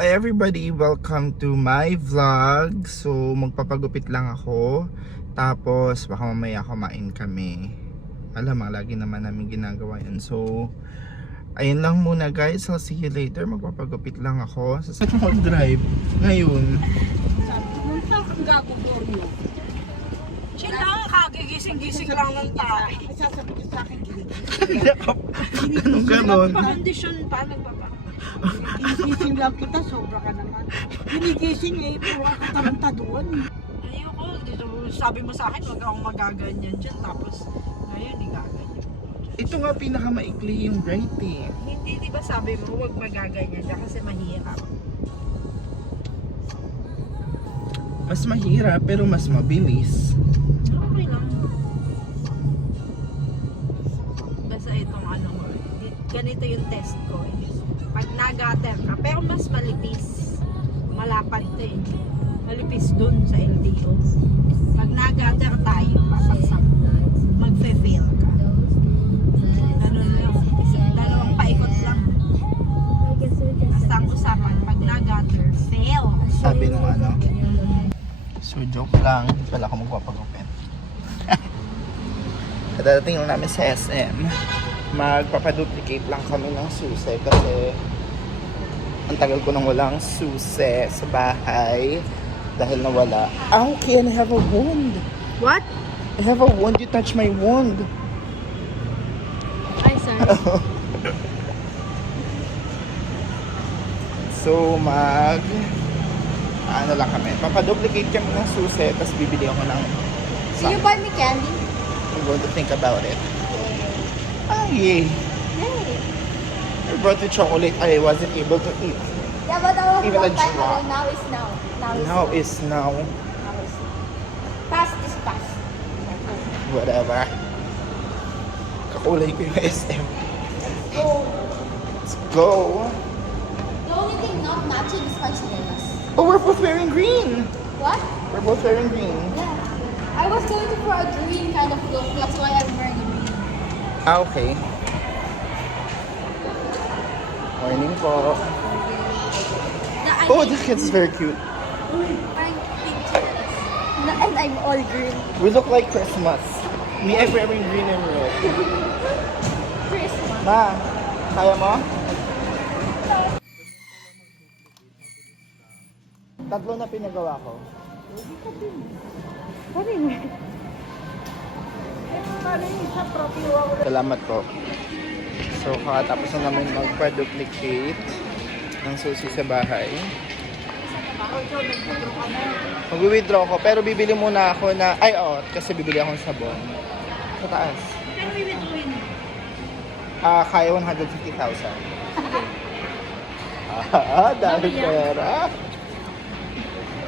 Hi everybody, welcome to my vlog. So magpapagupit lang ako, tapos baka mamaya kumain kami. Alam mo, lagi naman namin ginagawa yan. So ayun lang muna guys, I'll see you later. Magpapagupit lang ako. Saan mo mag-drive ngayon? Ang gagawin mo. Chill lang, kagigising-gising lang ng tayo. Sasabihin sa akin, Ganon. Nagpa-condition pa, Ginigising lang kita, sobra ka naman. Ginigising puro ka kataranta doon. Ayoko, dito, sabi mo sa akin, huwag akong magaganyan dyan. Tapos, ngayon, gaganyan. Ito nga pinakamaikli yung right eh. Hindi, di ba sabi mo, huwag magaganyan dyan kasi mahirap. Mas mahirap pero mas mabilis. Okay lang. Basta itong ganito yung test ko eh. Pag nag-gutter ka, pero mas malipis. Malapad to eh. Malipis dun sa LTO. Pag nag-gutter tayo, papagsak. Magfe-fail ka. Ano lang, dalawang paikot lang. Basta ang usapan, pag nag-gutter, fail. Sabi nung ano. So joke lang, hindi pala ako magpapagupit. Dadating lang namin sa SM. Magpapaduplicate lang kami ng susi kasi ang tagal ko nang walang susi sa bahay dahil nawala. Ah, okay, and I have a wound. What? I have a wound. You touch my wound. Ay, sorry. So ano lang kami, papaduplicate kami ng susi tapos bibili ako ng Will you buy me candy? I'm going to think about it. Ah, yay. Yay! I brought you chocolate I wasn't able to eat. Yeah, but I was Even a long time drop. ago. Now is now. Now is Now is now. Now is past is past. Whatever. Kakulay ko yung SM. So, Let's go. the only thing not matching is my chinelas. Oh, we're both wearing green. What? We're both wearing green. Yeah. I was going for a green kind of look. That's why I'm wearing green. Ah, okay. Morning po. Oh, this kid's very cute. I'm pink chinelas. And I'm all green. We look like Christmas. Me, I'm wearing green and red. Christmas. Ma, kaya mo? Tatlo na pinagawa ko. Salamat po. So, kakatapos na namin magpa-duplicate ng susi sa bahay. Mag-withdraw ko, pero bibili muna ako na, kasi bibili akong sabon. Sa taas. Pero i-withdrawin mo. Kaya 150,000. Dami pera.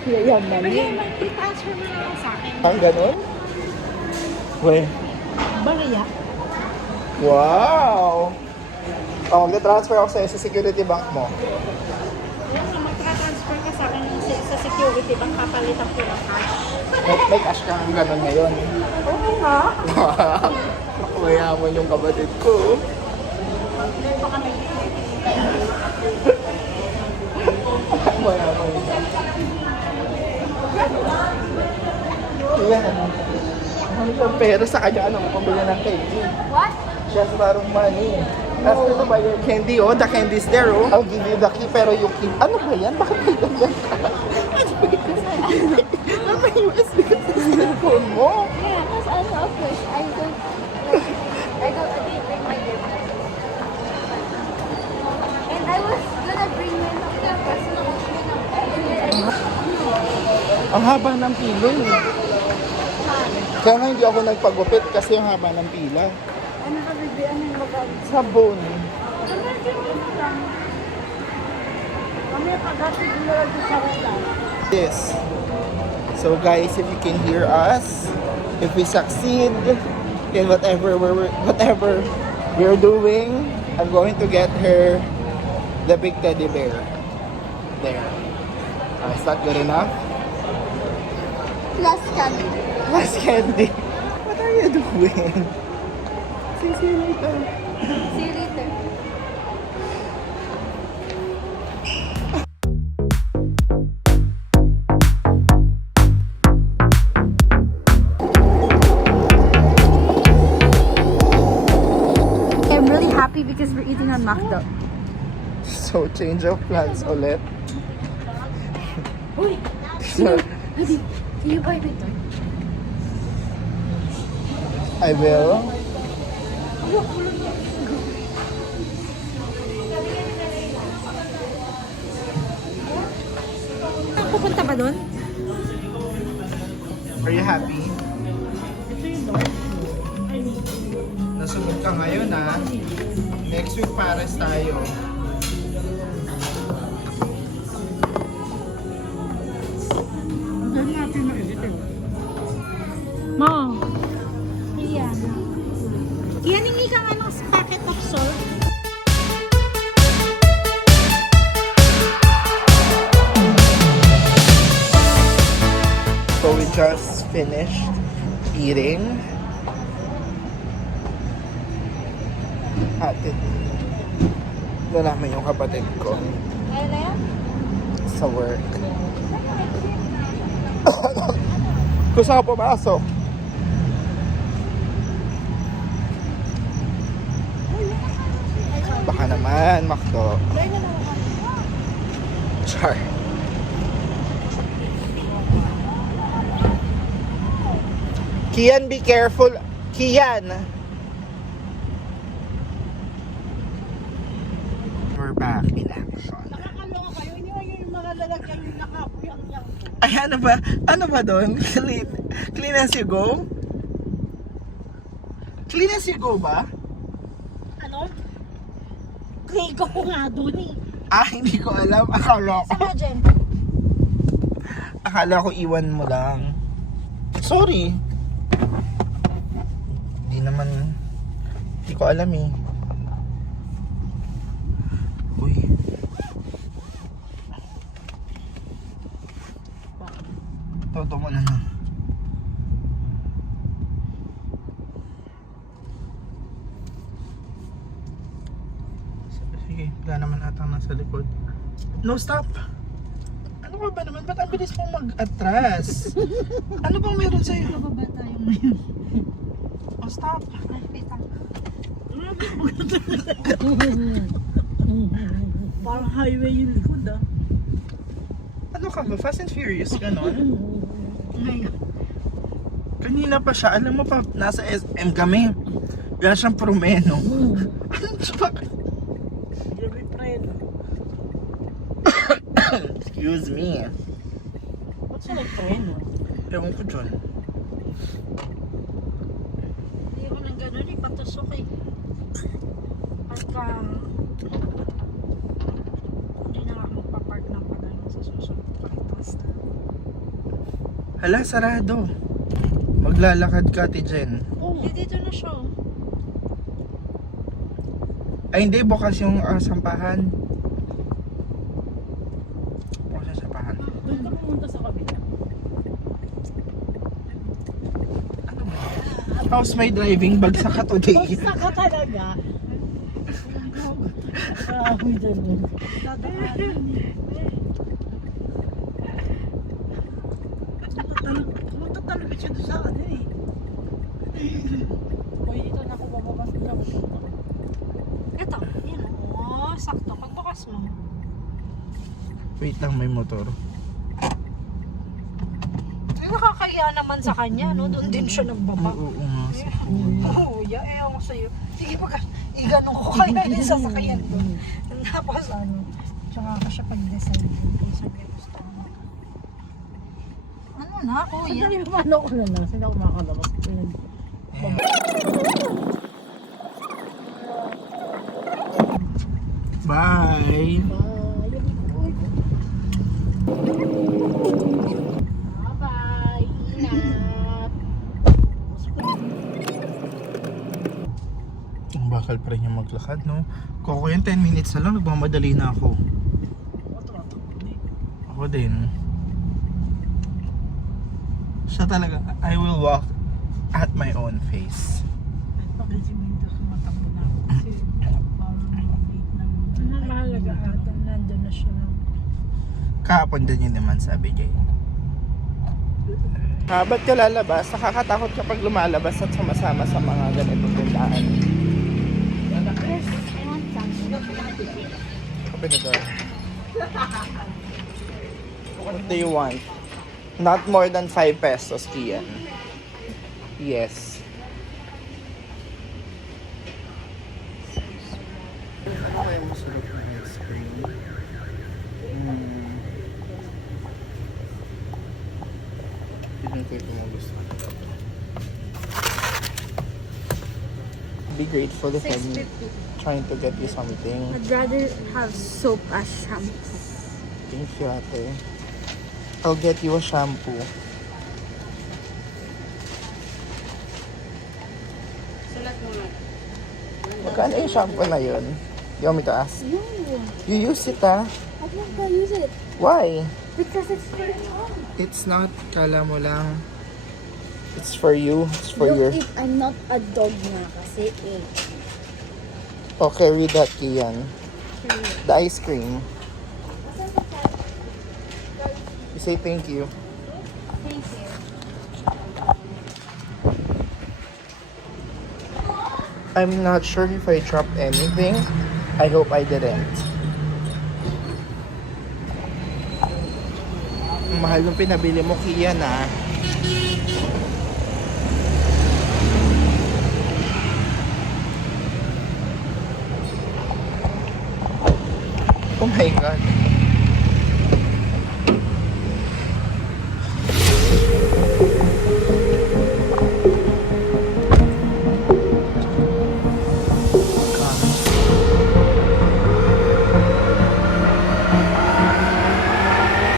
Yayaman Bigay mo, i-transfer mo na lang sa akin. Ang ganun? Weh. Bariya? Wow! Mag-transfer ako sa security bank mo. Yan, magtra-transfer ka sa akin sa security bank, papalitan ko ng cash. May cash ka ang ganun ngayon. Oo nga. Mayaman yung kapatid ko. Hindi pa kami. Mayaman yun. Yan. Ano yung pera sa kanya? Ano? Pambili ng candy. What? She has a lot of money. Ask her to buy your candy, oh. The candy's there, oh. I'll give you the key, pero yung key... Ano ba yan? Bakit may ganyan ka? Ano ba yan? Ano ba yung USB ka sa cellphone mo? Yeah, because I'm selfish. I didn't bring my gift. And I was gonna bring my personal Ang haba ng pila, eh. Kaya nga hindi ako nagpagupit kasi ang haba ng pila. Ano ka bibi? Ano yung magalit? Sabon. Kami pag-ati dinala doon sa wala. This. So guys, if you can hear us, if we succeed in whatever we're doing, I'm going to get her the big teddy bear. There. Is that good enough? Plus candy. Plus candy. What are you doing? See you later. See you later. change of plans ulit. Uy! So, Hadi, can you buy me ito? I will. Pupunta ba doon? Are you happy? Ito yung door. Nasugod ka ngayon ha. Next week pares tayo. Ma, Iyan. yan hingi ka nga ng packet of salt. So we just finished eating. Atin. Doon namin yung kapatid ko Ayun na yan? sa work. Gusto ka pumasok? Baka naman, Makdo. Char. Kian, be careful. Kian. We're back in action. Nakakaloka kayo, hindi kayo yung mga lalagyan yung nakapuyang-yang. Ay, ano ba? Ano ba doon? Clean, clean as you go? Clean as you go ba? Ano? Kligo ko nga doon eh. Ah, hindi ko alam. Sama, Jen. Akala ko iwan mo lang. Sorry. Hindi naman. Hindi ko alam eh. Uy. Toto mo na lang. Sige, wala naman atang nasa likod. No, stop! Ano ka ba naman? Ba't ang bilis mong mag-atras? Ano bang meron sa'yo? Bababa tayo ngayon. Oh, stop! Ay, wait lang. Parang highway yung likod ah. Ano ka ba? Fast and Furious, ganon? Ngayon. Kanina pa siya, alam mo pa, nasa SM kami. Wala siyang promeno. Anong siya? Grabe preno. Excuse me. Ba't siya nag-preno? Ewan ko dyan. Hindi ko nang gano'n eh, patusok eh. Pagka... Hindi na ako magpapark ng pagano sa susunod pagtas na. Hala, sarado. Maglalakad ka, Tijen. Oh, hindi dito na siya. Oh. Ay, hindi. Bukas yung sampahan. Bukas yung sampahan. Doon ka pumunta sa kabila. Ano ba? How's my driving? Bagsak ka today. Basta ka talaga. Grabe dyan. Dadaanan eh. Magtatalabit siya doon sa akin eh. Uy, dito na ako bababas na. Ito, yan o. Sakto. Pagbukas mo. Wait lang, may motor. Ay, nakakaya naman sa kanya, no? Doon din siya nagbaba. Oo nga. Oo, ewan ko sa'yo. Sige, iganong ko kaya yung sasakyan doon. Tapos ano, tsaka ka siya pag-design kung saan niya gusto mo. Ano na, kuya? Sandali, paano ko na lang? Sila kumakalabas. Bye! Bye-bye. Ingat. Ang bakal pa rin yung maglakad, no? Koko yung 10 minutes na lang, nagmamadali na ako. Ako din. Siya talaga, I will walk at my own pace. Kasi may ito sumatakbo na ako. Kasi parang may late na. Ano mahalaga ata? Nandun na siya. Kahapon din yun naman sabi Jay. Ba't ka lalabas? Nakakatakot kapag lumalabas at sumasama sa mga ganitong tindahan. I want some. Open the door. What do you want? Not more than 5 pesos, Kian. Yes. Ano kaya masarap na ice cream? Tignan ko ito mo gusto. Be grateful if I'm trying to get you something. I'd rather have soap as shampoo. Thank you, ate. I'll get you a shampoo. Sulat mo nga. Magkano yung shampoo na yun? You want me to ask? No, You use it, ah? I don't want to use it Why? because it's for the tongue. It's not. Kala mo lang. It's for you. It's for your... Look, if I'm not a dog na kasi eh. Okay, read that, Kian. The ice cream. You say thank you. Thank you. I'm not sure if I dropped anything. I hope I didn't. Ang mahal ng pinabili mo, Kian, ah. Oh my God.